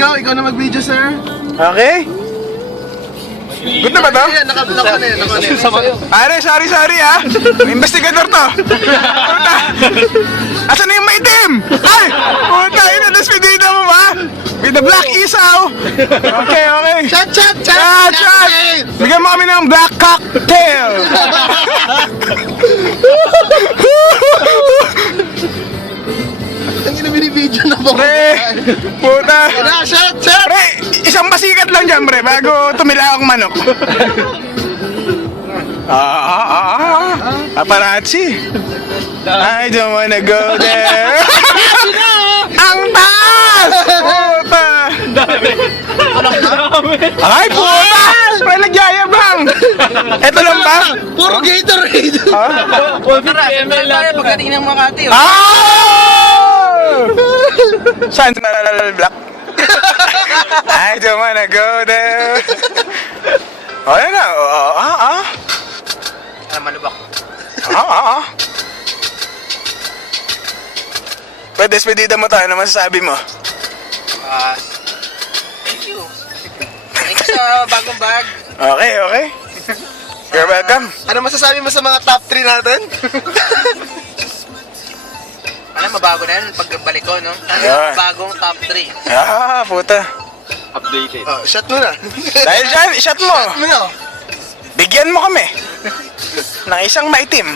go. Ikaw na mag-video, sir. Okay. Good na ba to? Ayan, naka na yan. Pare, sorry ha. Investigator to. Puta. Asan na yung maitim? Ay! Puta, ina, despedida mo ba? With the black isaw. Okay. Shot! Shot! Bigyan mo kami ng black cocktail. Ang ina binibidyo na po. Pre, puta. Shot! Pre, isang basikat lang dyan, pre, bago tumila akong manok. Paparazzi. I don't wanna go there. Ang taas! Puta! Ay, puta! Pre, nagyayab lang. Eto lang ba? Puro Gatorade. Pagdating ng Makati. Saan sa black? I don't wanna go there. O, yan na. Malubak. Pwede, despedida mo tayo. Ano masasabi mo? Thank you. Thank you sa bagong bag. Okay. You're welcome. Ano masasabi mo sa mga top 3 natin? Alam, mabago na yan pagbalik ko, no? Yeah. Bagong top 3. Puta. Updated. Oh, shot mo na. Dahil dyan, ishot mo. Ano na? Bigyan mo kami ng isang maitim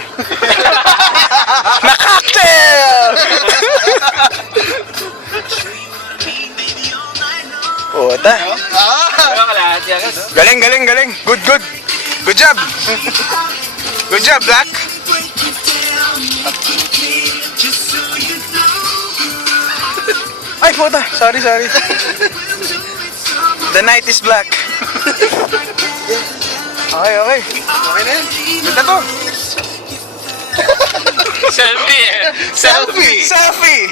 na cocktail. Puta. Galing. Good job. Good job, Black. Ay, puta. Sorry. The night is black. Okay. Okay na yan. Ganda to. Selfie. Selfie.